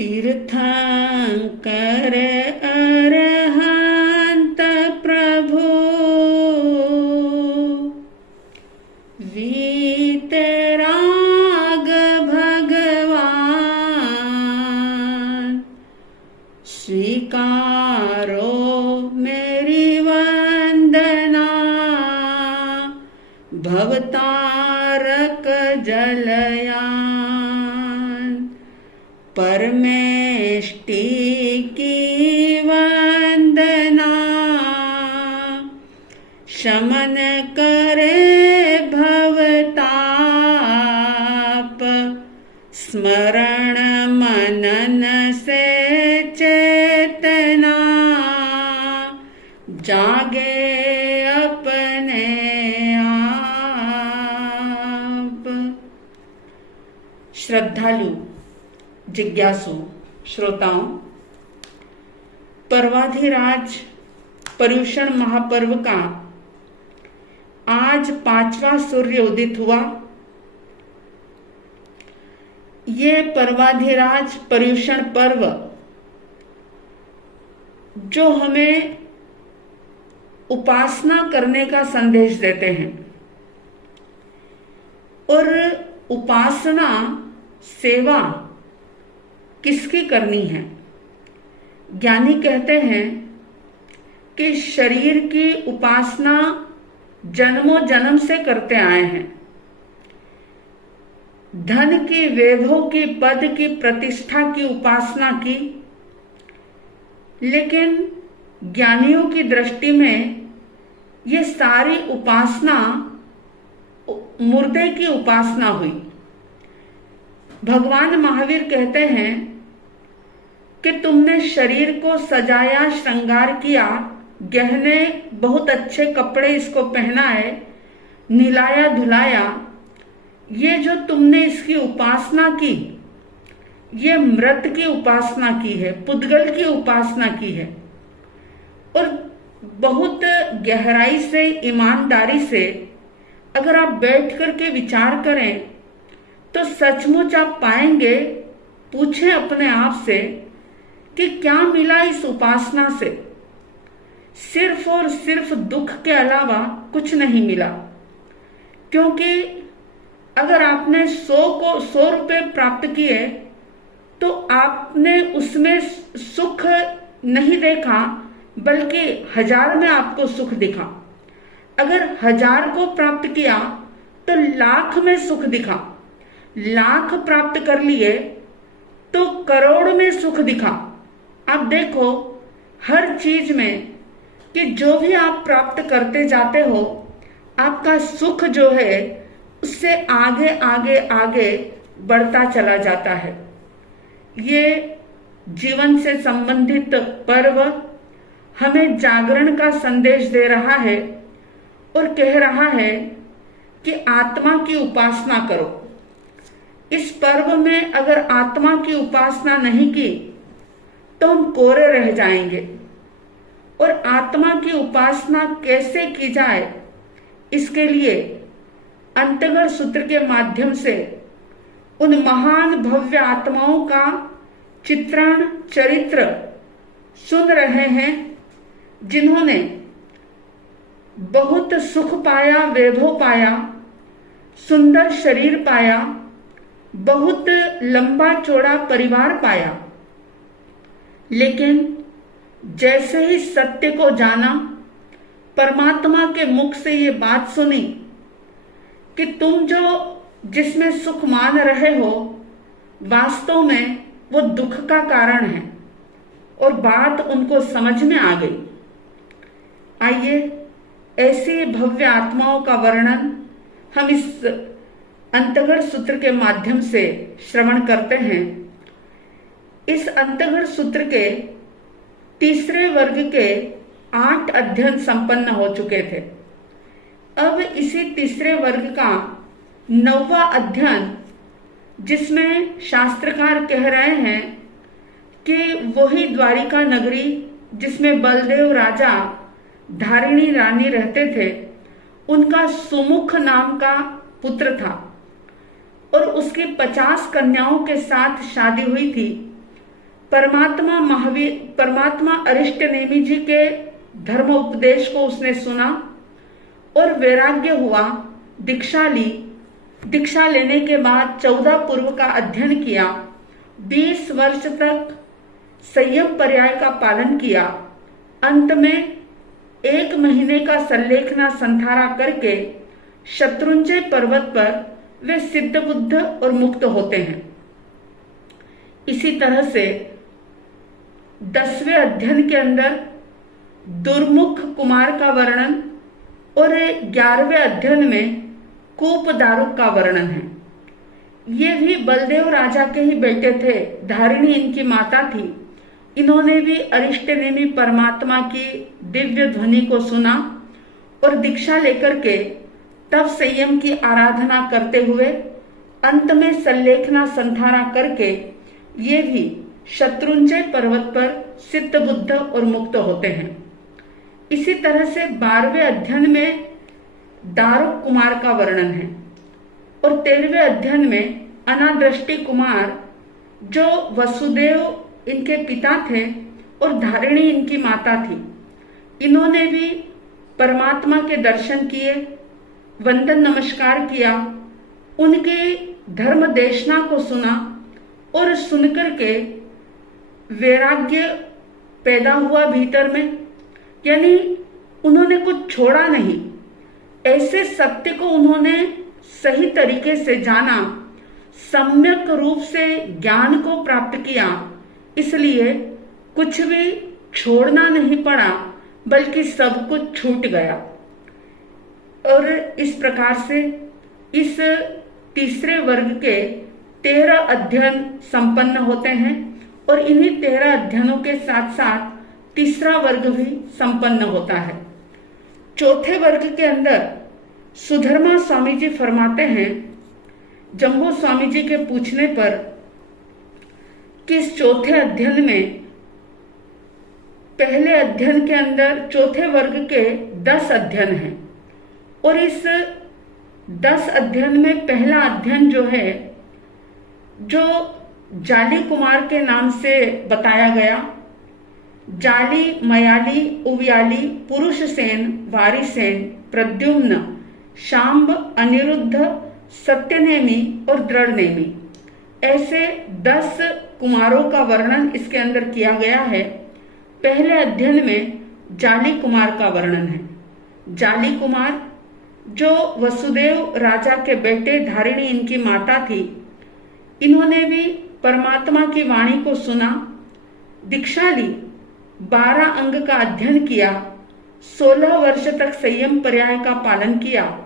तीर्थंकर अरहंत प्रभु वीतराग भगवान स्वीकारो मेरी वंदना भवतारक जलयान परमेष्टि की वंदना शमन करे भवताप स्मरण मनन से चेतना जागे अपने आप। श्रद्धालु जिज्ञासु श्रोताओं, पर्वाधिराज पर्युषण महापर्व का आज 5वां सूर्य उदित हुआ। ये पर्वाधिराज पर्युषण पर्व जो हमें उपासना करने का संदेश देते हैं, और उपासना सेवा किसकी करनी है। ज्ञानी कहते हैं कि शरीर की उपासना जन्मों जन्म से करते आए हैं। धन की, वैभव की, पद की, प्रतिष्ठा की उपासना की, लेकिन ज्ञानियों की दृष्टि में ये सारी उपासना मुर्दे की उपासना हुई। भगवान महावीर कहते हैं कि तुमने शरीर को सजाया, श्रृंगार किया, गहने, बहुत अच्छे कपड़े इसको पहनाए, नहलाया धुलाया, ये जो तुमने इसकी उपासना की, ये मृत की उपासना की है, पुद्गल की उपासना की है। और बहुत गहराई से, ईमानदारी से अगर आप बैठ करके विचार करें तो सचमुच आप पाएंगे, पूछें अपने आप से कि क्या मिला इस उपासना से। सिर्फ और सिर्फ दुख के अलावा कुछ नहीं मिला। क्योंकि अगर आपने 100 रुपए प्राप्त किए तो आपने उसमें सुख नहीं देखा, बल्कि 1000 में आपको सुख दिखा। अगर 1000 को प्राप्त किया तो लाख में सुख दिखा। लाख प्राप्त कर लिए तो करोड़ में सुख दिखा। आप देखो हर चीज में कि जो भी आप प्राप्त करते जाते हो, आपका सुख जो है उससे आगे आगे आगे बढ़ता चला जाता है। ये जीवन से संबंधित पर्व हमें जागरण का संदेश दे रहा है और कह रहा है कि आत्मा की उपासना करो। इस पर्व में अगर आत्मा की उपासना नहीं की तो हम कोरे रह जाएंगे। और आत्मा की उपासना कैसे की जाए, इसके लिए अंतगढ़ सूत्र के माध्यम से उन महान भव्य आत्माओं का चित्रण, चरित्र सुन रहे हैं, जिन्होंने बहुत सुख पाया, वैभव पाया, सुंदर शरीर पाया, बहुत लंबा चौड़ा परिवार पाया, लेकिन जैसे ही सत्य को जाना, परमात्मा के मुख से ये बात सुनी कि तुम जो जिसमें सुख मान रहे हो, वास्तव में वो दुख का कारण है, और बात उनको समझ में आ गई। आइए ऐसी भव्य आत्माओं का वर्णन हम इस अंतगढ़ सूत्र के माध्यम से श्रवण करते हैं। इस अंतगढ़ सूत्र के तीसरे वर्ग के 8 अध्ययन संपन्न हो चुके थे। अब इसी तीसरे वर्ग का 9वां अध्ययन, जिसमें शास्त्रकार कह रहे हैं कि वही द्वारिका नगरी जिसमें बलदेव राजा धारिणी रानी रहते थे, उनका सुमुख नाम का पुत्र था और उसकी 50 कन्याओं के साथ शादी हुई थी। परमात्मा अरिष्टनेमि जी के धर्म उपदेश को उसने सुना और वैराग्य हुआ, दीक्षा ली। दीक्षा लेने के बाद 14 पूर्व का अध्ययन किया, 20 वर्ष तक संयम पर्याय का पालन किया। अंत में 1 महीने का संलेखना संथारा करके शत्रुंजय पर्वत पर वे सिद्ध बुद्ध और मुक्त होते हैं। इसी तरह से 10वें अध्ययन के अंदर दुर्मुख कुमार का वर्णन और 11वें अध्ययन में कूप दारुक का वर्णन है। ये भी बलदेव राजा के ही बेटे थे, धारिणी इनकी माता थी। इन्होंने भी अरिष्टनेमि परमात्मा की दिव्य ध्वनि को सुना और दीक्षा लेकर के तब संयम की आराधना करते हुए अंत में संलेखना संथारा करके ये भी शत्रुंजय पर्वत पर सिद्ध बुद्ध और मुक्त होते हैं। इसी तरह से 12वें अध्ययन में दारुक कुमार का वर्णन है और 13वें अध्ययन में अनादृष्टि कुमार, जो वसुदेव इनके पिता थे और धारिणी इनकी माता थी। इन्होंने भी परमात्मा के दर्शन किए, वंदन नमस्कार किया, उनकी धर्म देशना को सुना और सुनकर के वैराग्य पैदा हुआ भीतर में, यानी उन्होंने कुछ छोड़ा नहीं। ऐसे सत्य को उन्होंने सही तरीके से जाना, सम्यक रूप से ज्ञान को प्राप्त किया, इसलिए कुछ भी छोड़ना नहीं पड़ा, बल्कि सब कुछ छूट गया। और इस प्रकार से इस तीसरे वर्ग के 13 अध्ययन संपन्न होते हैं और इन्हीं 13 अध्ययनों के साथ साथ तीसरा वर्ग भी संपन्न होता है। चौथे वर्ग के अंदर सुधर्मा स्वामी जी फरमाते हैं, जम्बो स्वामी जी के पूछने पर कि इस चौथे अध्ययन में, पहले अध्ययन के अंदर चौथे वर्ग के 10 अध्ययन हैं और इस 10 अध्ययन में पहला अध्ययन जो है, जो जाली कुमार के नाम से बताया गया, जाली, मयाली, उव्याली, पुरुष सेन, वारी सेन, प्रद्युम्न, शांब, अनिरुद्ध, सत्यनेमी और दृढ़नेमी, ऐसे 10 कुमारों का वर्णन इसके अंदर किया गया है। पहले अध्ययन में जाली कुमार का वर्णन है। जाली कुमार जो वसुदेव राजा के बेटे, धारिणी इनकी माता थी, इन्होंने भी परमात्मा की वाणी को सुना, दीक्षा ली, 12 अंग का अध्ययन किया, 16 वर्ष तक संयम पर्याय का पालन किया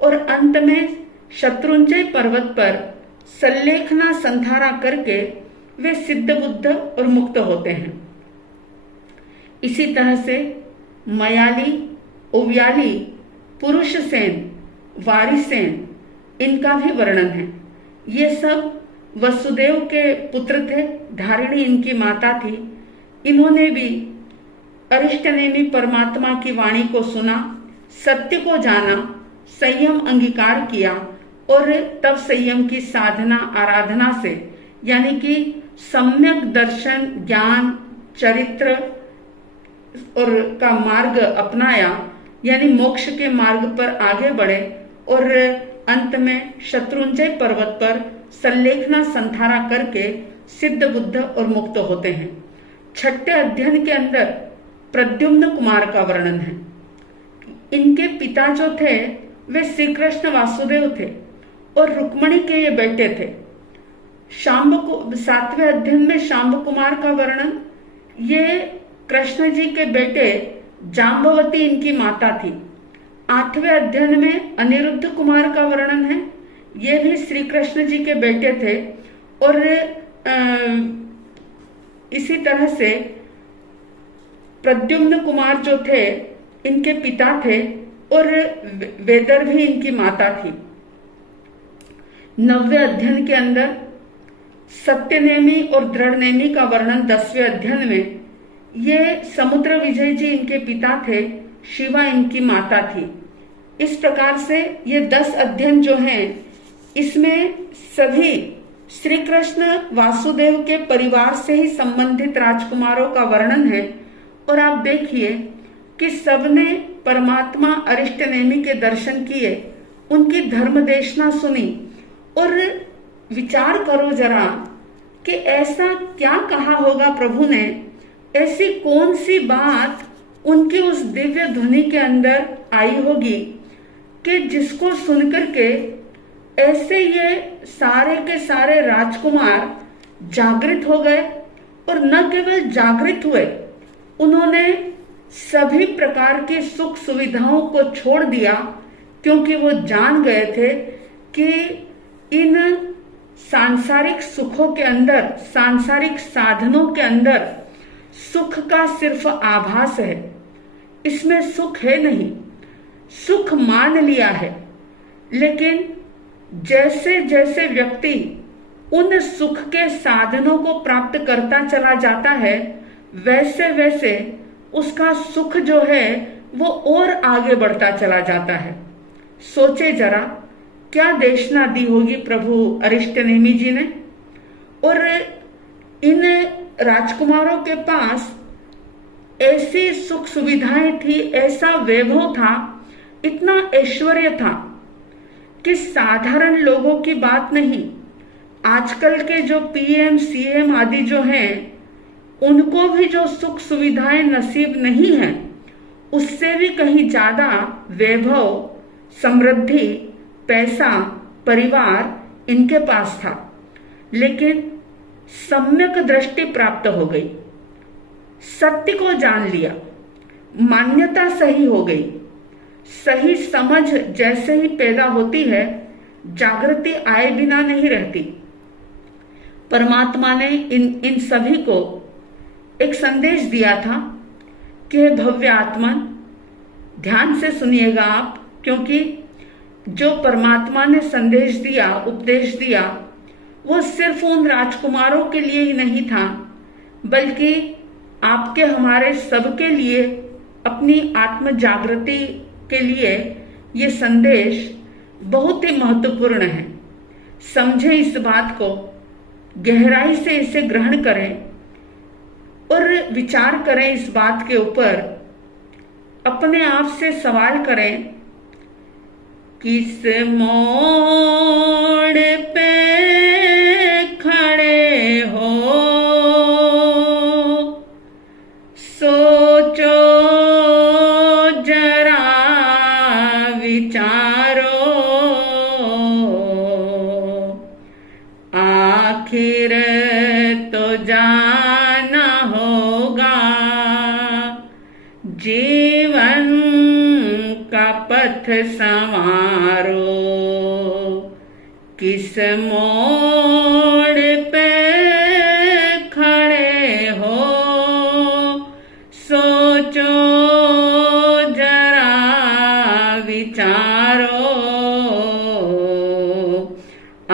और अंत में शत्रुंजय पर्वत पर संलेखना संथारा करके वे सिद्ध बुद्ध और मुक्त होते हैं। इसी तरह से मयाली, उव्याली, पुरुष सेन, वारी सेन, इनका भी वर्णन है। ये सब वसुदेव के पुत्र थे, धारिणी इनकी माता थी। इन्होंने भी अरिष्टनेमि परमात्मा की वाणी को सुना, सत्य को जाना, संयम अंगीकार किया और तब संयम की साधना आराधना से, यानी कि सम्यक दर्शन, ज्ञान, चरित्र और का मार्ग अपनाया, यानी मोक्ष के मार्ग पर आगे बढ़े और अंत में शत्रुंजय पर्वत पर संलेखना संथारा करके सिद्ध बुद्ध और मुक्त होते हैं। छठे अध्ययन के अंदर प्रद्युम्न कुमार का वर्णन है। इनके पिता जो थे वे श्री कृष्ण वासुदेव थे और रुक्मणी के ये बेटे थे। सातवें अध्ययन में शांब कुमार का वर्णन, ये कृष्ण जी के बेटे जाम्बवती इनकी माता थी। 8वें अध्ययन में अनिरुद्ध कुमार का वर्णन है, ये भी श्री कृष्ण जी के बेटे थे और इसी तरह से प्रद्युम्न कुमार जो थे इनके पिता थे और वेदर्भी इनकी माता थी। 9वें अध्ययन के अंदर सत्यनेमी और दृढ़नेमी का वर्णन 10वें अध्ययन में, ये समुद्र विजय जी इनके पिता थे, शिवा इनकी माता थी। इस प्रकार से ये 10 अध्ययन जो हैं, इसमें सभी श्री कृष्ण वासुदेव के परिवार से ही संबंधित राजकुमारों का वर्णन है और आप देखिए कि सबने परमात्मा अरिष्टनेमि के दर्शन किए, उनकी धर्म देशना सुनी और विचार करो जरा कि ऐसा क्या कहा होगा प्रभु ने, ऐसी कौन सी बात उनकी उस दिव्य ध्वनि के अंदर आई होगी कि जिसको सुनकर के ऐसे ये सारे के सारे राजकुमार जागृत हो गए। और न केवल जागृत हुए, उन्होंने सभी प्रकार की सुख सुविधाओं को छोड़ दिया, क्योंकि वो जान गए थे कि इन सांसारिक सुखों के अंदर, सांसारिक साधनों के अंदर सुख का सिर्फ आभास है, इसमें सुख है नहीं। सुख मान लिया है, लेकिन जैसे जैसे व्यक्ति उन सुख के साधनों को प्राप्त करता चला जाता है, वैसे वैसे उसका सुख जो है वो और आगे बढ़ता चला जाता है। सोचे जरा क्या देशना दी होगी प्रभु अरिष्टनेमि जी ने। और इन राजकुमारों के पास ऐसी सुख सुविधाएं थी, ऐसा वैभव था, इतना ऐश्वर्य था कि साधारण लोगों की बात नहीं। आजकल के जो पीएम सीएम आदि जो हैं, उनको भी जो सुख सुविधाएं नसीब नहीं है, उससे भी कहीं ज्यादा वैभव, समृद्धि, पैसा, परिवार इनके पास था। लेकिन सम्यक दृष्टि प्राप्त हो गई, सत्य को जान लिया, मान्यता सही हो गई, सही समझ जैसे ही पैदा होती है, जागृति आए बिना नहीं रहती। परमात्मा ने इन सभी को एक संदेश दिया था कि भव्य आत्मन, ध्यान से सुनिएगा आप, क्योंकि जो परमात्मा ने संदेश दिया, उपदेश दिया, वो सिर्फ उन राजकुमारों के लिए ही नहीं था, बल्कि आपके हमारे सबके लिए, अपनी आत्म जागृति के लिए ये संदेश बहुत ही महत्वपूर्ण है। समझें इस बात को, गहराई से इसे ग्रहण करें और विचार करें इस बात के ऊपर। अपने आप से सवाल करें, किस मोड़ पे खड़े हो, सोचो जरा, विचारो, आखिर तो जाना होगा, जीवन का पथ संवारो, किस मोड़ पे खड़े हो, सोचो जरा, विचारो,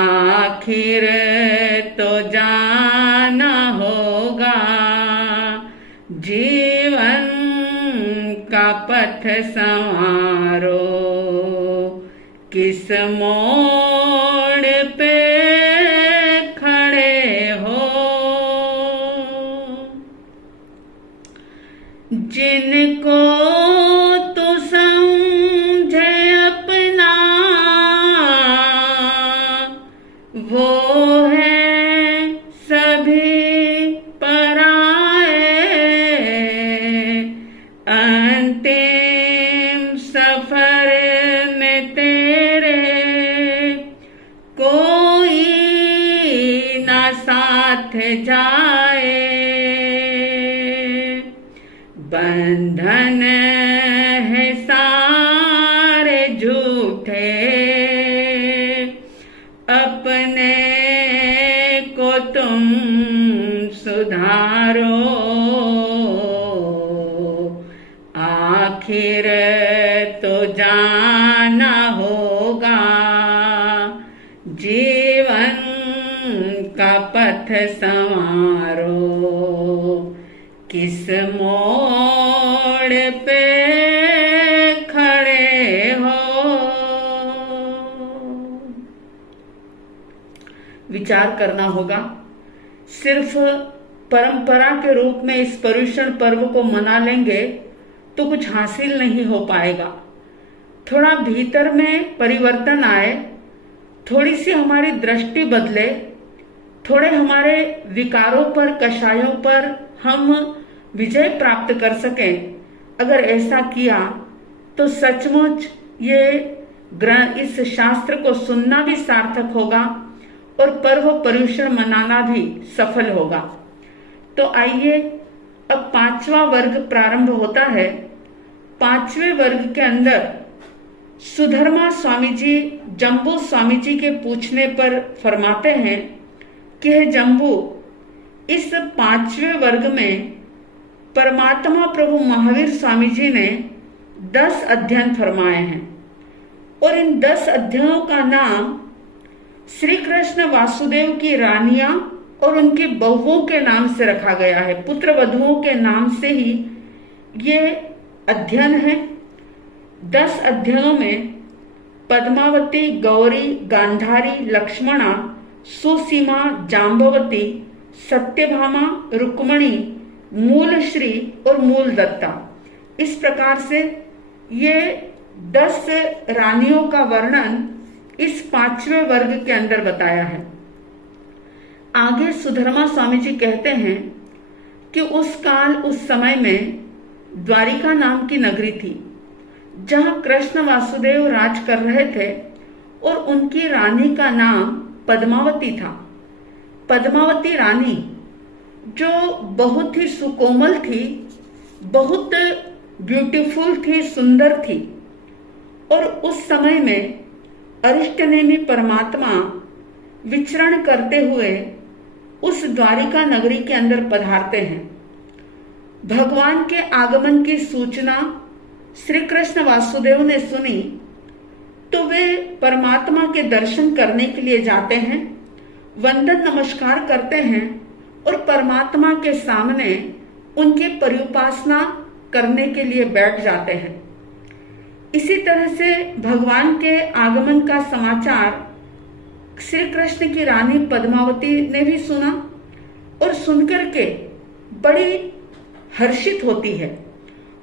आखिर तो जाना होगा, जीवन का पथ संवारो, किस मोड़ पे खड़े हो। जिनको तो समझे अपना, वो है सभी पराए, अंतिम सफर में तेरे कोई ना साथ जाए, बंधन है सारे झूठे, अपने को तुम सुधारो, आखिर तो जाना होगा, जीवन का पथ संवारो, किस मोड़ पे खड़े हो। विचार स्वीकार करना होगा। सिर्फ परंपरा के रूप में इस पर्युषण पर्व को मना लेंगे तो कुछ हासिल नहीं हो पाएगा। थोड़ा भीतर में परिवर्तन आए, थोड़ी सी हमारी दृष्टि बदले, थोड़े हमारे विकारों पर, कषायों पर हम विजय प्राप्त कर सकें। अगर ऐसा किया तो सचमुच इस शास्त्र को सुनना भी सार्थक होगा और पर्व पर्युषण मनाना भी सफल होगा। तो आइए अब 5वां वर्ग प्रारंभ होता है। 5वें वर्ग के अंदर सुधर्मा स्वामी जी जम्बू स्वामी जी के पूछने पर फरमाते हैं कि हे जम्बू, इस 5वें वर्ग में परमात्मा प्रभु महावीर स्वामी जी ने 10 अध्ययन फरमाए हैं और इन 10 अध्यायों का नाम श्री कृष्ण वासुदेव की रानियां और उनकी बहुओं के नाम से रखा गया है। पुत्र वधुओं के नाम से ही ये अध्ययन है। 10 अध्ययनों में पद्मावती, गौरी, गांधारी, लक्ष्मणा, सुसीमा, जाम्बवती, सत्यभामा, रुक्मणी, मूल श्री और मूल दत्ता, इस प्रकार से ये 10 रानियों का वर्णन इस 5वें वर्ग के अंदर बताया है। आगे सुधर्मा स्वामी जी कहते हैं कि उस काल, उस समय में द्वारिका नाम की नगरी थी जहां कृष्ण वासुदेव राज कर रहे थे और उनकी रानी का नाम पद्मावती था। पद्मावती रानी जो बहुत ही सुकोमल थी, बहुत ब्यूटीफुल थी, सुंदर थी। और उस समय में अरिष्टनेमी परमात्मा विचरण करते हुए उस द्वारिका नगरी के अंदर पधारते हैं। भगवान के आगमन की सूचना श्री कृष्ण वासुदेव ने सुनी तो वे परमात्मा के दर्शन करने के लिए जाते हैं, वंदन नमस्कार करते हैं और परमात्मा के सामने उनकी पर्युपासना करने के लिए बैठ जाते हैं। इसी तरह से भगवान के आगमन का समाचार श्री कृष्ण की रानी पद्मावती ने भी सुना और सुनकर के बड़ी हर्षित होती है,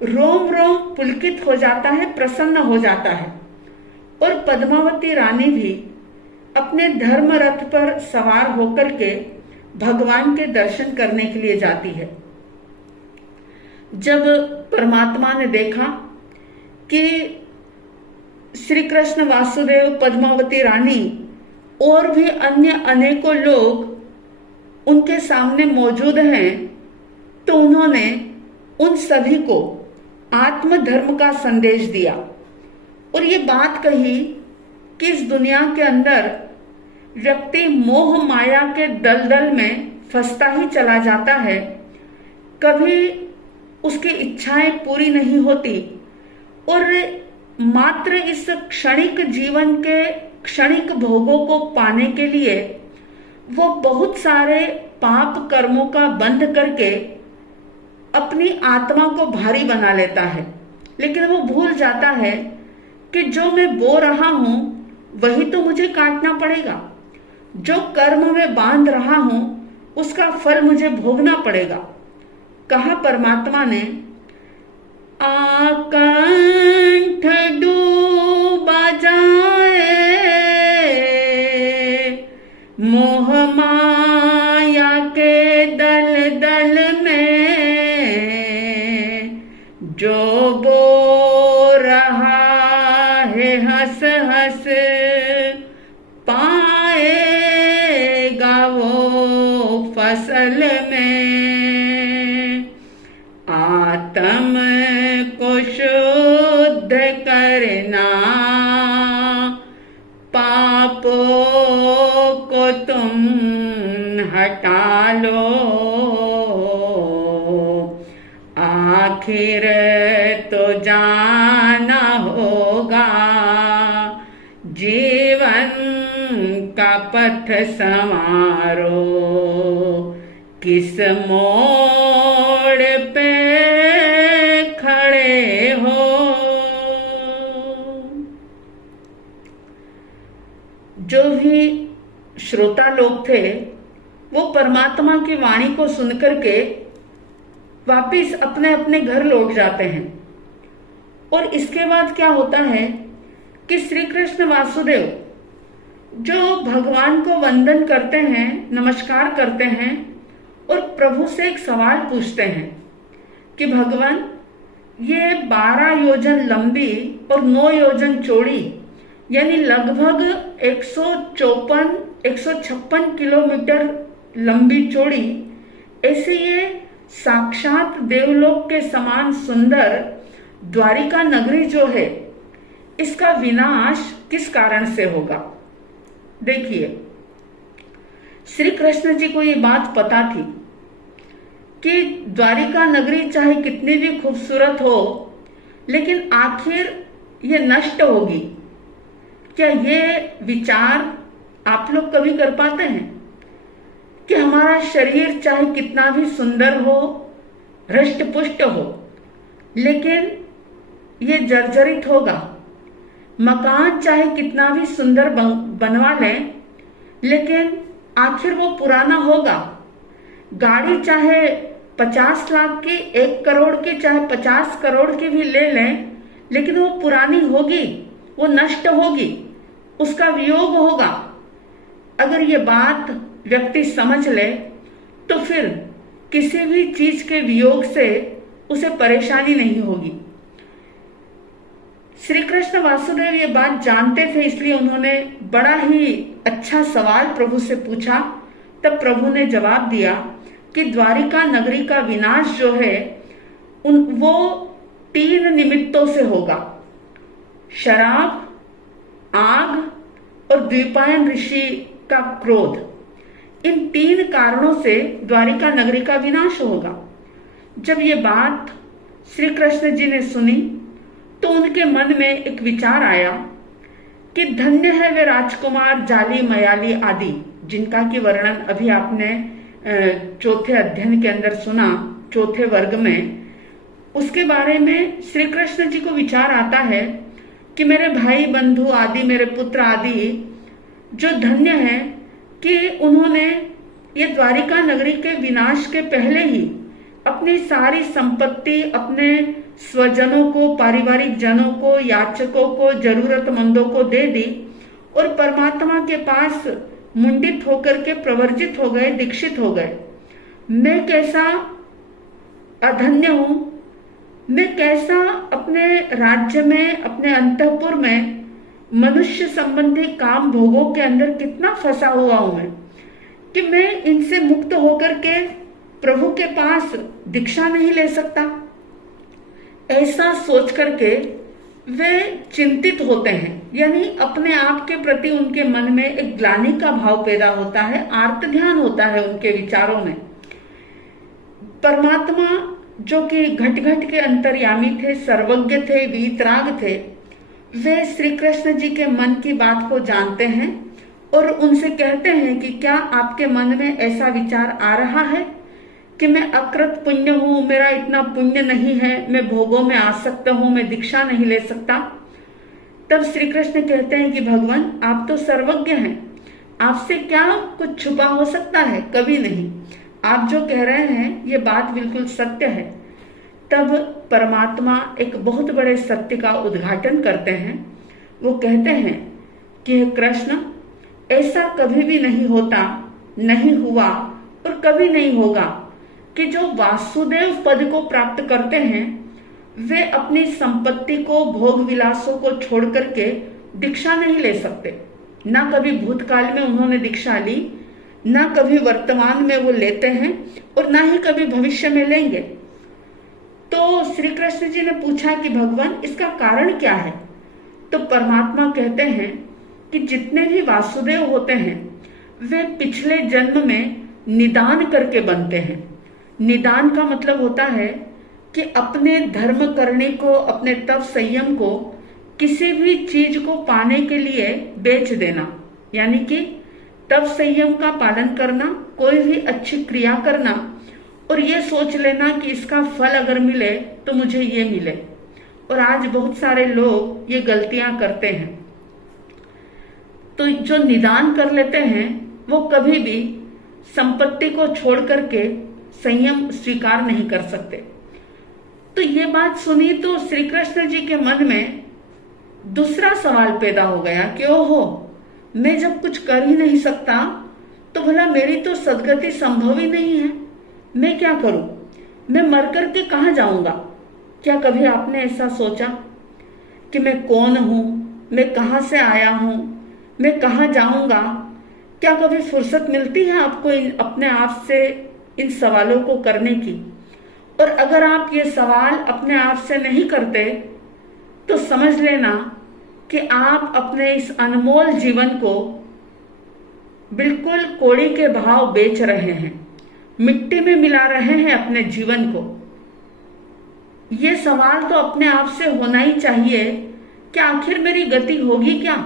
रोम रोम पुलकित हो जाता है, प्रसन्न हो जाता है। और पद्मावती रानी भी अपने धर्म रथ पर सवार होकर के भगवान के दर्शन करने के लिए जाती है। जब परमात्मा ने देखा कि श्री कृष्ण वासुदेव, पद्मावती रानी और भी अन्य अनेकों लोग उनके सामने मौजूद हैं, तो उन्होंने उन सभी को आत्म धर्म का संदेश दिया और ये बात कही कि इस दुनिया के अंदर व्यक्ति मोह माया के दलदल में फंसता ही चला जाता है, कभी उसकी इच्छाएं पूरी नहीं होती और मात्र इस क्षणिक जीवन के क्षणिक भोगों को पाने के लिए वो बहुत सारे पाप कर्मों का बंध करके अपनी आत्मा को भारी बना लेता है। लेकिन वो भूल जाता है कि जो मैं बो रहा हूं वही तो मुझे काटना पड़ेगा, जो कर्म में बांध रहा हूं उसका फल मुझे भोगना पड़ेगा। कहा परमात्मा ने, आकंठ डूबा जाए मोह माया के दल दल में, जो बो रहा है हंस हंस पाएगा वो फसल में। आत्म को शुद्ध करना, पापों को तुम हटा लो, आखिर तो जाना होगा जीवन का पथ संवारो, किस मोड़ पे खड़े हो। जो भी श्रोता लोग थे वो परमात्मा की वाणी को सुनकर के वापिस अपने अपने घर लौट जाते हैं। और इसके बाद क्या होता है कि श्री कृष्ण वासुदेव जो भगवान को वंदन करते हैं, नमस्कार करते हैं और प्रभु से एक सवाल पूछते हैं कि भगवान, ये 12 योजन लंबी और 9 योजन चौड़ी यानी लगभग 156 किलोमीटर लंबी चौड़ी ऐसी ये साक्षात देवलोक के समान सुंदर द्वारिका नगरी जो है, इसका विनाश किस कारण से होगा। देखिए, श्री कृष्ण जी को ये बात पता थी कि द्वारिका नगरी चाहे कितनी भी खूबसूरत हो, लेकिन आखिर ये नष्ट होगी। क्या ये विचार आप लोग कभी कर पाते हैं कि हमारा शरीर चाहे कितना भी सुंदर हो, हृष्ट पुष्ट हो, लेकिन ये जर्जरित होगा। मकान चाहे कितना भी सुंदर बनवा लें, लेकिन आखिर वो पुराना होगा। गाड़ी चाहे 50 लाख की, 1 करोड़ की, चाहे 50 करोड़ की भी ले लें, लेकिन वो पुरानी होगी, वो नष्ट होगी, उसका वियोग होगा। अगर ये बात व्यक्ति समझ ले तो फिर किसी भी चीज के वियोग से उसे परेशानी नहीं होगी। श्री कृष्ण वासुदेव ये बात जानते थे, इसलिए उन्होंने बड़ा ही अच्छा सवाल प्रभु से पूछा। तब प्रभु ने जवाब दिया कि द्वारिका नगरी का विनाश जो है वो 3 निमित्तों से होगा। शराब, आग और द्वीपायन ऋषि का क्रोध, इन 3 कारणों से द्वारिका नगरी का विनाश होगा। जब ये बात श्री कृष्ण जी ने सुनी तो उनके मन में एक विचार आया कि धन्य है वे राजकुमार जाली मयाली आदि, जिनका की वर्णन अभी आपने चौथे अध्ययन के अंदर सुना, चौथे वर्ग में। उसके बारे में श्री कृष्ण जी को विचार आता है कि मेरे भाई बंधु आदि, मेरे पुत्र आदि जो धन्य है कि उन्होंने ये द्वारिका नगरी के विनाश के पहले ही अपनी सारी संपत्ति अपने स्वजनों को, पारिवारिक जनों को, याचकों को, जरूरतमंदों को दे दी और परमात्मा के पास मुंडित होकर के प्रवर्जित हो गए, दीक्षित हो गए। मैं कैसा अधन्य हूं, मैं कैसा अपने राज्य में, अपने अंतःपुर में मनुष्य संबंधी काम भोगों के अंदर कितना फंसा हुआ हूं मैं, कि मैं इनसे मुक्त होकर के प्रभु के पास दीक्षा नहीं ले सकता। ऐसा सोच करके वे चिंतित होते हैं, यानी अपने आप के प्रति उनके मन में एक ग्लानि का भाव पैदा होता है, आर्त ध्यान होता है उनके विचारों में। परमात्मा जो कि घट घट के अंतर्यामी थे, सर्वज्ञ थे, वीतराग थे, वे श्री कृष्ण जी के मन की बात को जानते हैं और उनसे कहते हैं कि क्या आपके मन में ऐसा विचार आ रहा है कि मैं अकृत पुण्य हूं, मेरा इतना पुण्य नहीं है, मैं भोगों में आसक्त हूं, मैं दीक्षा नहीं ले सकता। तब श्री कृष्ण कहते हैं कि भगवान, आप तो सर्वज्ञ हैं, आपसे क्या कुछ छुपा हो सकता है? कभी नहीं। आप जो कह रहे हैं ये बात बिल्कुल सत्य है। तब परमात्मा एक बहुत बड़े सत्य का उद्घाटन करते हैं। वो कहते हैं कि हे कृष्ण, ऐसा कभी भी नहीं होता, नहीं हुआ और कभी नहीं होगा कि जो वासुदेव पद को प्राप्त करते हैं वे अपनी संपत्ति को, भोग विलासों को छोड़ करके दीक्षा नहीं ले सकते। ना कभी भूतकाल में उन्होंने दीक्षा ली, ना कभी वर्तमान में वो लेते हैं और ना ही कभी भविष्य में लेंगे। तो श्री कृष्ण जी ने पूछा कि भगवान, इसका कारण क्या है? तो परमात्मा कहते हैं कि जितने भी वासुदेव होते हैं वे पिछले जन्म में निदान करके बनते हैं। निदान का मतलब होता है कि अपने धर्म करने को, अपने तप संयम को किसी भी चीज को पाने के लिए बेच देना, यानी कि तप संयम का पालन करना, कोई भी अच्छी क्रिया करना और ये सोच लेना कि इसका फल अगर मिले तो मुझे ये मिले। और आज बहुत सारे लोग ये गलतियां करते हैं। तो जो निदान कर लेते हैं वो कभी भी संपत्ति को छोड़ करके संयम स्वीकार नहीं कर सकते। तो ये बात सुनी तो श्री कृष्ण जी के मन में दूसरा सवाल पैदा हो गया कि ओहो, मैं जब कुछ कर ही नहीं सकता तो भला मेरी तो सदगति संभव ही नहीं है, मैं क्या करूं? मैं मर करके कहां जाऊंगा? क्या कभी आपने ऐसा सोचा कि मैं कौन हूं, मैं कहां से आया हूं, मैं कहां जाऊंगा? क्या कभी फुर्सत मिलती है आपको अपने आप से इन सवालों को करने की? और अगर आप ये सवाल अपने आप से नहीं करते तो समझ लेना कि आप अपने इस अनमोल जीवन को बिल्कुल कौड़ी के भाव बेच रहे हैं, मिट्टी में मिला रहे हैं अपने जीवन को। ये सवाल तो अपने आप से होना ही चाहिए कि आखिर मेरी गति होगी क्या,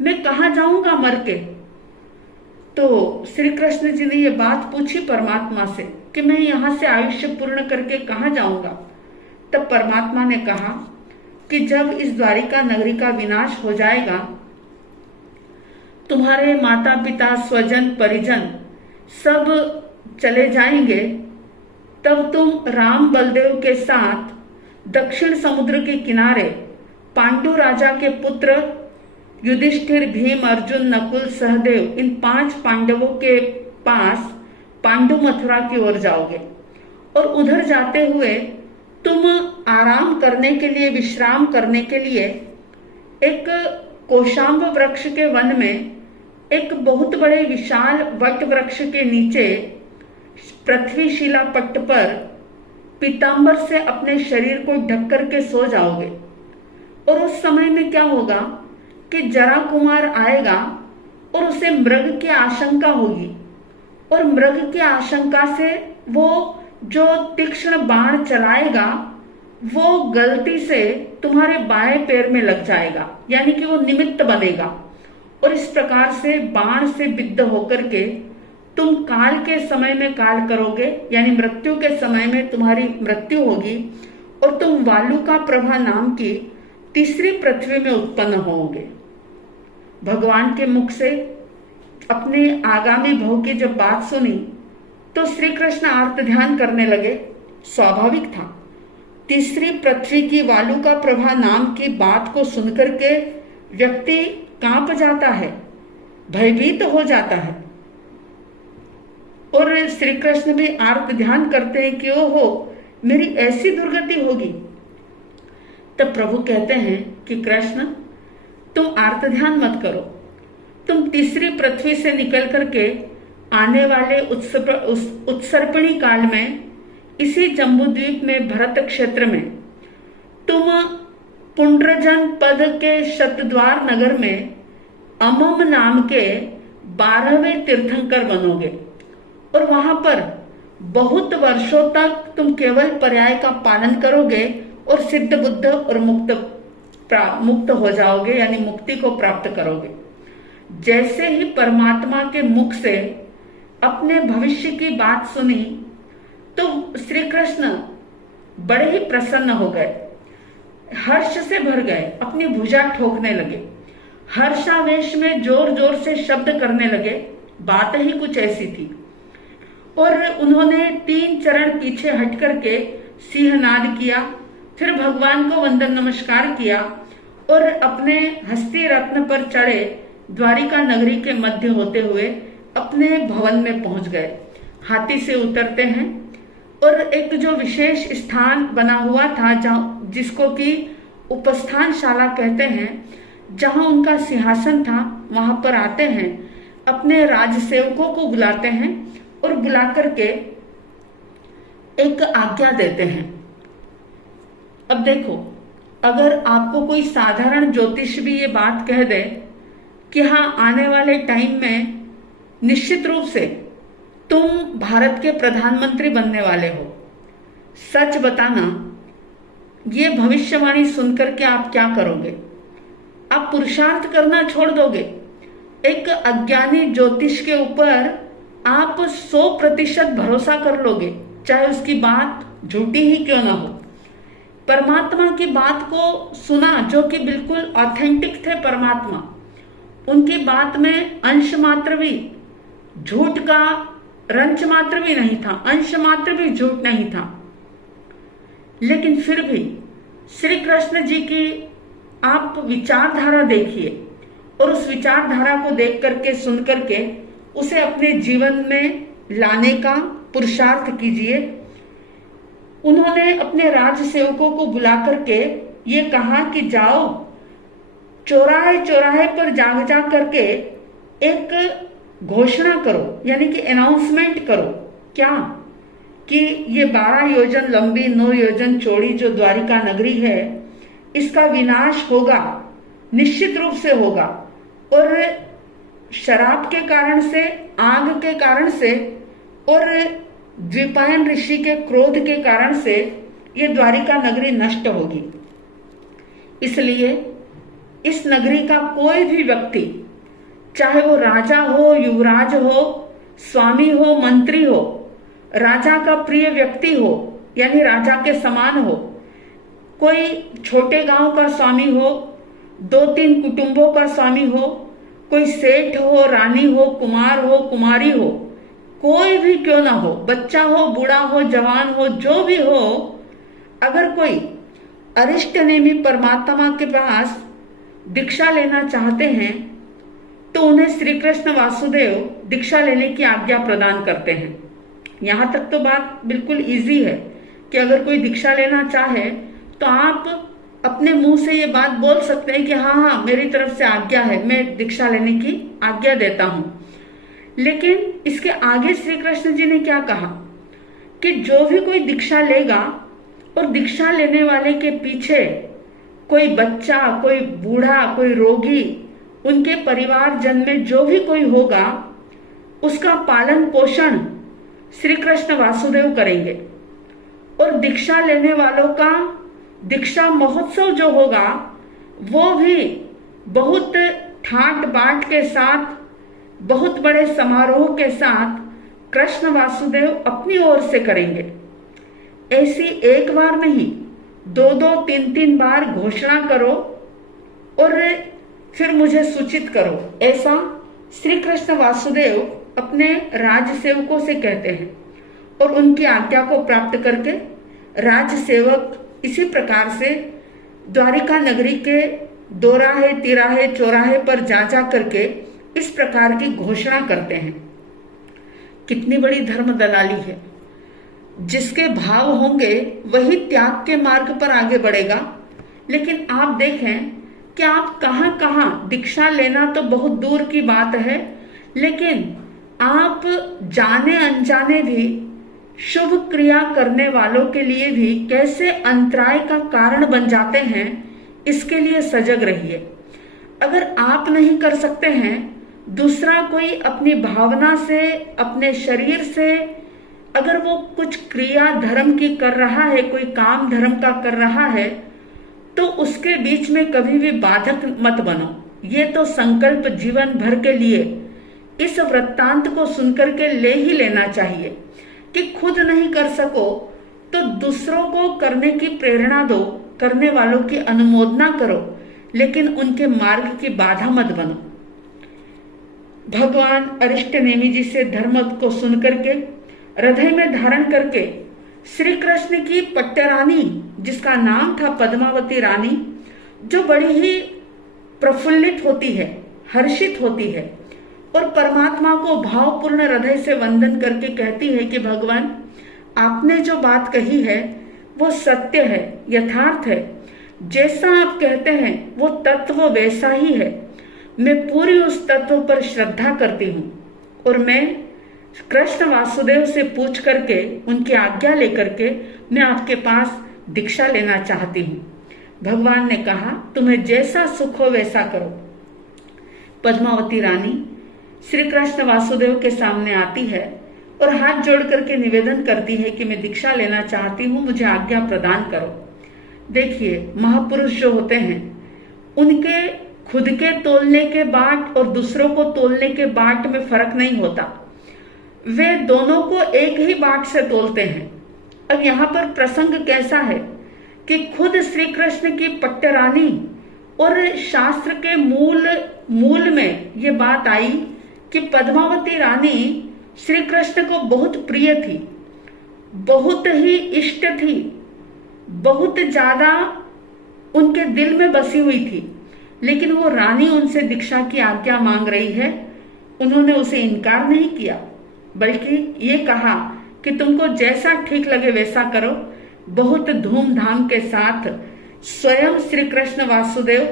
मैं कहां जाऊंगा मर के? तो श्री कृष्ण जी ने ये बात पूछी परमात्मा से कि मैं यहां से आयुष्य पूर्ण करके कहां जाऊंगा। तब परमात्मा ने कहा कि जब इस द्वारिका नगरी का विनाश हो जाएगा, तुम्हारे माता पिता स्वजन परिजन सब चले जाएंगे, तब तुम राम बलदेव के साथ दक्षिण समुद्र के किनारे पांडु राजा के पुत्र युधिष्ठिर, भीम, अर्जुन, नकुल, सहदेव इन 5 पांडवों के पास पांडु मथुरा की ओर जाओगे। और उधर जाते हुए तुम आराम करने के लिए, विश्राम करने के लिए एक कोशाम्ब वृक्ष के वन में, एक बहुत बड़े विशाल वट वृक्ष के नीचे पृथ्वी शिला पट्ट पर पीतांबर से अपने शरीर को ढक करके सो जाओगे। और उस समय में क्या होगा कि जरा कुमार आएगा और उसे मृग की आशंका होगी, और मृग की आशंका से वो जो तीक्ष्ण बाण चलाएगा वो गलती से तुम्हारे बाएं पैर में लग जाएगा, यानी कि वो निमित्त बनेगा। और इस प्रकार से बाण से विद्ध होकर के तुम काल के समय में काल करोगे, यानी मृत्यु के समय में तुम्हारी मृत्यु होगी, और तुम वालुका प्रभा नाम की तीसरी पृथ्वी में उत्पन्न होोगे। भगवान के मुख से अपने आगामी भव की जब बात सुनी तो श्री कृष्ण आर्त ध्यान करने लगे। स्वाभाविक था, तीसरी पृथ्वी की वालुका प्रभा नाम की बात को सुनकर के व्यक्ति कांप जाता है, भयभीत हो जाता है। और श्री कृष्ण भी आर्त ध्यान करते हैं कि ओहो, मेरी ऐसी दुर्गति होगी। तब प्रभु कहते हैं कि कृष्ण, तुम आर्त ध्यान मत करो, तुम तीसरी पृथ्वी से निकल करके आने वाले उत्सर्पणी काल में इसी जम्बूद्वीप में भरत क्षेत्र में तुम पुंड्रजन पद के शतद्वार नगर में अमम नाम के 12वें तीर्थंकर बनोगे। और वहां पर बहुत वर्षों तक तुम केवल पर्याय का पालन करोगे और सिद्ध बुद्ध और मुक्त हो जाओगे, यानी मुक्ति को प्राप्त करोगे। जैसे ही परमात्मा के मुख से अपने भविष्य की बात सुनी तो श्री कृष्ण बड़े ही प्रसन्न हो गए, हर्ष से भर गए, अपनी भुजा ठोकने लगे, हर्षावेश में जोर जोर से शब्द करने लगे। बात ही कुछ ऐसी थी। और उन्होंने 3 चरण पीछे हट करके सिंहनाद किया, फिर भगवान को वंदन नमस्कार किया और अपने हस्ती रत्न पर चढ़े द्वारिका नगरी के मध्य होते हुए अपने भवन में पहुंच गए। हाथी से उतरते हैं और एक जो विशेष स्थान बना हुआ था जिसको कि उपस्थानशाला कहते हैं, जहां उनका सिंहासन था, वहां पर आते हैं, अपने राजसेवकों को बुलाते हैं और बुला करके एक आज्ञा देते हैं। अब देखो, अगर आपको कोई साधारण ज्योतिष भी ये बात कह दे कि हाँ, आने वाले टाइम में निश्चित रूप से तुम भारत के प्रधानमंत्री बनने वाले हो, सच बताना, ये भविष्यवाणी सुनकर के आप क्या करोगे? आप पुरुषार्थ करना छोड़ दोगे। एक अज्ञानी ज्योतिष के ऊपर आप 100% भरोसा कर लोगे, चाहे उसकी बात झूठी ही क्यों ना हो। परमात्मा की बात को सुना, जो कि बिल्कुल ऑथेंटिक थे परमात्मा, उनकी बात में अंश मात्र भी झूठ का रंच मात्र भी नहीं था, अंश मात्र भी झूठ नहीं था। लेकिन फिर भी श्री कृष्ण जी की आप विचारधारा देखिए और उस विचारधारा को देख करके, सुन करके उसे अपने जीवन में लाने का पुरुषार्थ कीजिए। उन्होंने अपने राज सेवकों को बुला करके ये कहा कि जाओ चौराहे चौराहे पर जा करके एक घोषणा करो, यानी कि अनाउंसमेंट करो। क्या? कि ये 12 योजन लंबी 9 योजन चौड़ी जो द्वारिका नगरी है, इसका विनाश होगा, निश्चित रूप से होगा। और शराब के कारण से, आग के कारण से और द्विपायन ऋषि के क्रोध के कारण से ये द्वारिका नगरी नष्ट होगी। इसलिए इस नगरी का कोई भी व्यक्ति, चाहे वो राजा हो, युवराज हो, स्वामी हो, मंत्री हो, राजा का प्रिय व्यक्ति हो, यानी राजा के समान हो, कोई छोटे गांव का स्वामी हो, 2-3 कुटुंबों का स्वामी हो, कोई सेठ हो, रानी हो, कुमार हो, कुमारी हो, कोई भी क्यों ना हो, बच्चा हो, बूढ़ा हो, जवान हो, जो भी हो, अगर कोई अरिष्ट नेमी परमात्मा के पास दीक्षा लेना चाहते हैं तो उन्हें श्री कृष्ण वासुदेव दीक्षा लेने की आज्ञा प्रदान करते हैं। यहां तक तो बात बिल्कुल इजी है कि अगर कोई दीक्षा लेना चाहे तो आप अपने मुंह से ये बात बोल सकते हैं कि हाँ हाँ मेरी तरफ से आज्ञा है, मैं दीक्षा लेने की आज्ञा देता हूं। लेकिन इसके आगे श्री कृष्ण जी ने क्या कहा कि जो भी कोई दीक्षा लेगा और दीक्षा लेने वाले के पीछे कोई बच्चा, कोई बूढ़ा, कोई रोगी, उनके परिवारजन में जो भी कोई होगा, उसका पालन पोषण श्री कृष्ण वासुदेव करेंगे। और दीक्षा लेने वालों का दीक्षा महोत्सव जो होगा वो भी बहुत ठाट बाट के साथ, बहुत बड़े समारोह के साथ कृष्ण वासुदेव अपनी ओर से करेंगे। ऐसी एक बार नहीं, 2-2, 3-3 बार घोषणा करो और फिर मुझे सूचित करो, ऐसा श्री कृष्ण वासुदेव अपने राज सेवकों से कहते हैं। और उनकी आज्ञा को प्राप्त करके राज सेवक इसी प्रकार से द्वारिका नगरी के दोराहे, तिराहे, चौराहे पर जा करके इस प्रकार की घोषणा करते हैं। कितनी बड़ी धर्म दलाली है। जिसके भाव होंगे वही त्याग के मार्ग पर आगे बढ़ेगा। लेकिन आप देखें कि आप कहां कहां, दीक्षा लेना तो बहुत दूर की बात है, लेकिन आप जाने अनजाने भी शुभ क्रिया करने वालों के लिए भी कैसे अंतराय का कारण बन जाते हैं, इसके लिए सजग रहिए। अगर आप नहीं कर सकते हैं, दूसरा कोई अपनी भावना से, अपने शरीर से अगर वो कुछ क्रिया धर्म की कर रहा है, कोई काम धर्म का कर रहा है, तो उसके बीच में कभी भी बाधक मत बनो। ये तो संकल्प जीवन भर के लिए इस वृत्तांत को सुनकर के ले ही लेना चाहिए कि खुद नहीं कर सको तो दूसरों को करने की प्रेरणा दो, करने वालों की अनुमोदना करो, लेकिन उनके मार्ग की बाधा मत बनो। भगवान अरिष्ट नेमी जी से धर्म को सुन करके हृदय में धारण करके श्री कृष्ण की पट्टरानी, जिसका नाम था पद्मावती रानी, जो बड़ी ही प्रफुल्लित होती है, हर्षित होती है और परमात्मा को भावपूर्ण हृदय से वंदन करके कहती है कि भगवान, आपने जो बात कही है वो सत्य है, यथार्थ है। जैसा आप कहते हैं वो तत्व वैसा ही है। मैं पूरी उस तत्व पर श्रद्धा करती हूँ और मैं कृष्ण वासुदेव से पूछ करके, उनकी आज्ञा लेकर के मैं आपके पास दीक्षा लेना चाहती हूँ। भगवान ने कहा, तुम्हें जैसा सुख हो वैसा करो। पद्मावती रानी श्री कृष्ण वासुदेव के सामने आती है और हाथ जोड़ करके निवेदन करती है कि मैं दीक्षा लेना चाहती हूँ, मुझे आज्ञा प्रदान करो। देखिए, महापुरुष जो होते हैं उनके खुद के तोलने के बाट और दूसरों को तोलने के बाट में फर्क नहीं होता, वे दोनों को एक ही बाट से तोलते हैं। अब यहाँ पर प्रसंग कैसा है कि खुद श्री कृष्ण की पट्टरानी और शास्त्र के मूल में ये बात आई कि पद्मावती रानी श्री कृष्ण को बहुत प्रिय थी, बहुत ही इष्ट थी, बहुत ज्यादा उनके दिल में बसी हुई थी। लेकिन वो रानी उनसे दीक्षा की आज्ञा मांग रही है। उन्होंने उसे इनकार नहीं किया, बल्कि ये कहा कि तुमको जैसा ठीक लगे वैसा करो। बहुत धूमधाम के साथ स्वयं श्री कृष्ण वासुदेव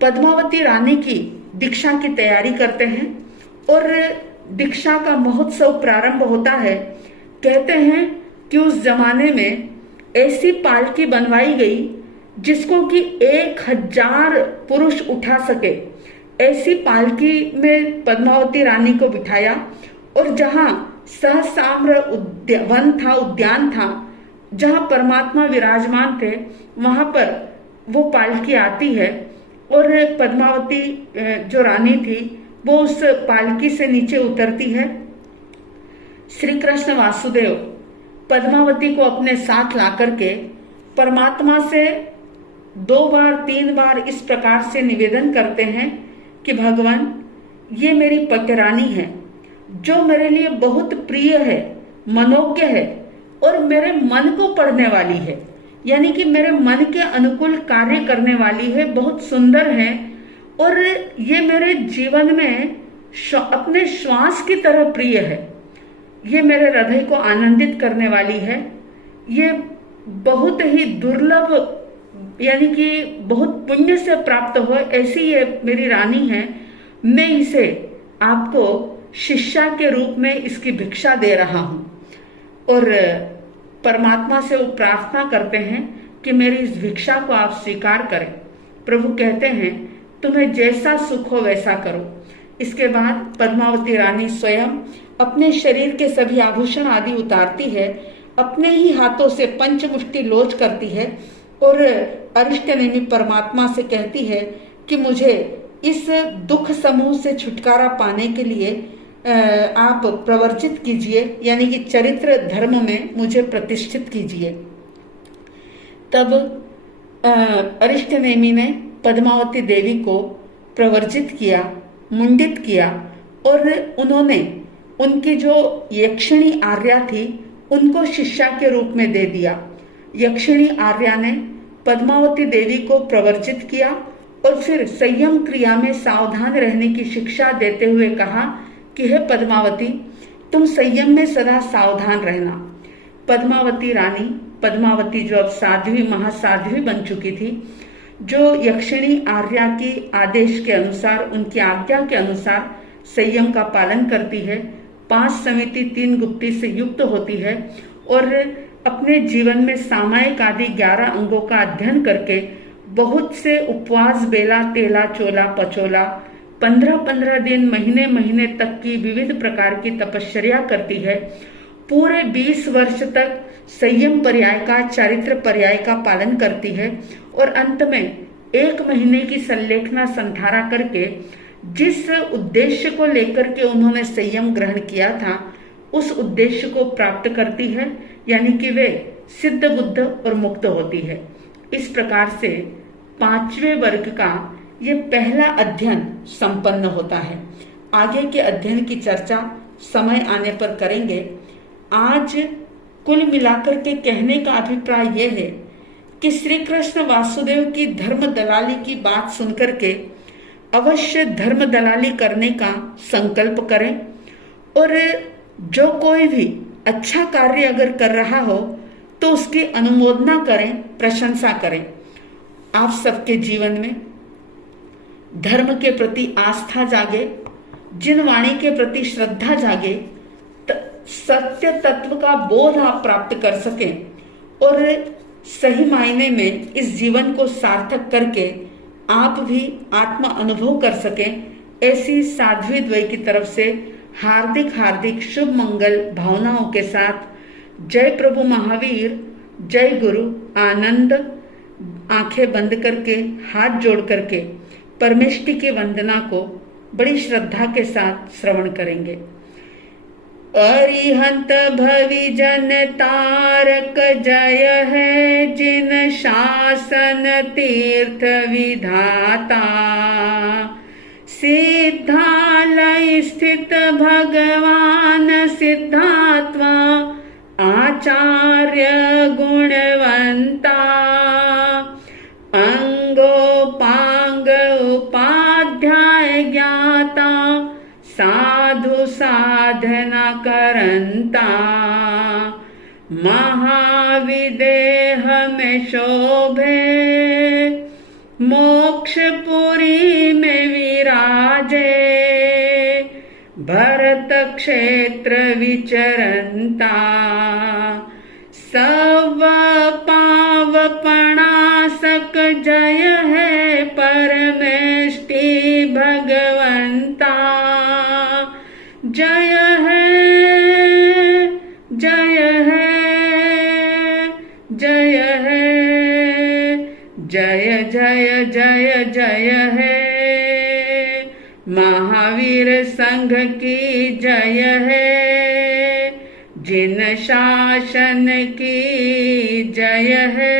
पद्मावती रानी की दीक्षा की तैयारी करते हैं और दीक्षा का महोत्सव प्रारंभ होता है। कहते हैं कि उस जमाने में ऐसी पालकी बनवाई गई जिसको कि 1000 पुरुष उठा सके। ऐसी पालकी में पद्मावती रानी को बिठाया और जहां सहस्राम्र उद्यान था, जहां परमात्मा विराजमान थे, वहां पर वो पालकी आती है और पद्मावती जो रानी थी वो उस पालकी से नीचे उतरती है। श्री कृष्ण वासुदेव पद्मावती को अपने साथ ला करके परमात्मा से 2 बार 3 बार इस प्रकार से निवेदन करते हैं कि भगवान, ये मेरी पतिरानी है जो मेरे लिए बहुत प्रिय है, मनोज्ञ है और मेरे मन को पढ़ने वाली है, यानी कि मेरे मन के अनुकूल कार्य करने वाली है, बहुत सुंदर है और ये मेरे जीवन में अपने श्वास की तरह प्रिय है। ये मेरे हृदय को आनंदित करने वाली है। ये बहुत ही दुर्लभ, यानी कि बहुत पुण्य से प्राप्त हो ऐसी ये मेरी रानी है। मैं इसे आपको शिष्या के रूप में इसकी भिक्षा दे रहा हूं। और परमात्मा से वो प्रार्थना करते हैं कि मेरी इस भिक्षा को आप स्वीकार करें। प्रभु कहते हैं तुम्हें जैसा सुख हो वैसा करो। इसके बाद पद्मावती रानी स्वयं अपने शरीर के सभी आभूषण आदि उतारती है, अपने ही हाथों से पंचमुष्टि लोच करती है और अरिष्टनेमि परमात्मा से कहती है कि मुझे इस दुख समूह से छुटकारा पाने के लिए आप प्रवर्जित कीजिए, यानी कि चरित्र धर्म में मुझे प्रतिष्ठित कीजिए। तब अरिष्टनेमि ने पद्मावती देवी को प्रवर्जित किया, मुंडित किया और उन्होंने उनकी जो यक्षिणी आर्या थी उनको शिष्या के रूप में दे दिया। यक्षिणी आर्या ने पद्मावती देवी को प्रवर्जित किया और फिर संयम क्रिया में सावधान रहने की शिक्षा देते हुए कहा कि हे पद्मावती, तुम संयम में सदा सावधान रहना। पद्मावती रानी, पद्मावती जो अब साध्वी महासाध्वी बन चुकी थी, जो यक्षिणी आर्या की आदेश के अनुसार, उनकी आज्ञा के अनुसार संयम का पालन करती है, 5 समिति 3 गुप्ती से युक्त होती है और अपने जीवन में सामायिक आदि 11 अंगों का अध्ययन करके बहुत से उपवास, बेला, तेला, चोला, पचोला, 15-15 दिन, महीने महीने तक की विविध प्रकार की तपश्चर्या करती है। पूरे 20 वर्ष तक संयम पर्याय का, चारित्र पर्याय का पालन करती है और अंत में 1 महीने की संलेखना संधारा करके जिस उद्देश्य को लेकर के उन्होंने संयम ग्रहण किया था उस उद्देश्य को प्राप्त करती है, यानी कि वे सिद्ध, बुद्ध और मुक्त होती है। इस प्रकार से 5वें वर्ग का ये पहला अध्ययन संपन्न होता है। आगे के अध्ययन की चर्चा समय आने पर करेंगे। आज कुल मिलाकर के कहने का अभिप्राय यह है कि श्री कृष्ण वासुदेव की धर्म दलाली की बात सुनकर के अवश्य धर्म दलाली करने का संकल्प करें और जो कोई भी अच्छा कार्य अगर कर रहा हो तो उसकी अनुमोदना करें, प्रशंसा करें। आप सबके जीवन में धर्म के प्रति आस्था जागे, जिन वाणी के प्रति श्रद्धा जागे, सत्य तत्व का बोध आप प्राप्त कर सकें और सही मायने में इस जीवन को सार्थक करके आप भी आत्मा अनुभव कर सकें, ऐसी साध्वी द्वय की तरफ से हार्दिक हार्दिक शुभ मंगल भावनाओं के साथ जय प्रभु महावीर, जय गुरु। आनंद। आंखें बंद करके, हाथ जोड़ करके परमेष्टि की वंदना को बड़ी श्रद्धा के साथ श्रवण करेंगे। अरिहंत भवि जन तारक जय है, जिन शासन तीर्थ विधाता, सिद्धा स्थित भगवान सिद्धात्मा आचार्य गुणवंता अंगोपांग उपाध्याय ज्ञाता साधु साधना करंता महाविदेह में शोभे मोक्षपुरी में विराजे भरत क्षेत्र विचरंता सब पावपणासक जय है परमेष्टि भगवंता जय है जय है जय है जय जय जय जय है महावीर संघ की जय है जिन शासन की जय है।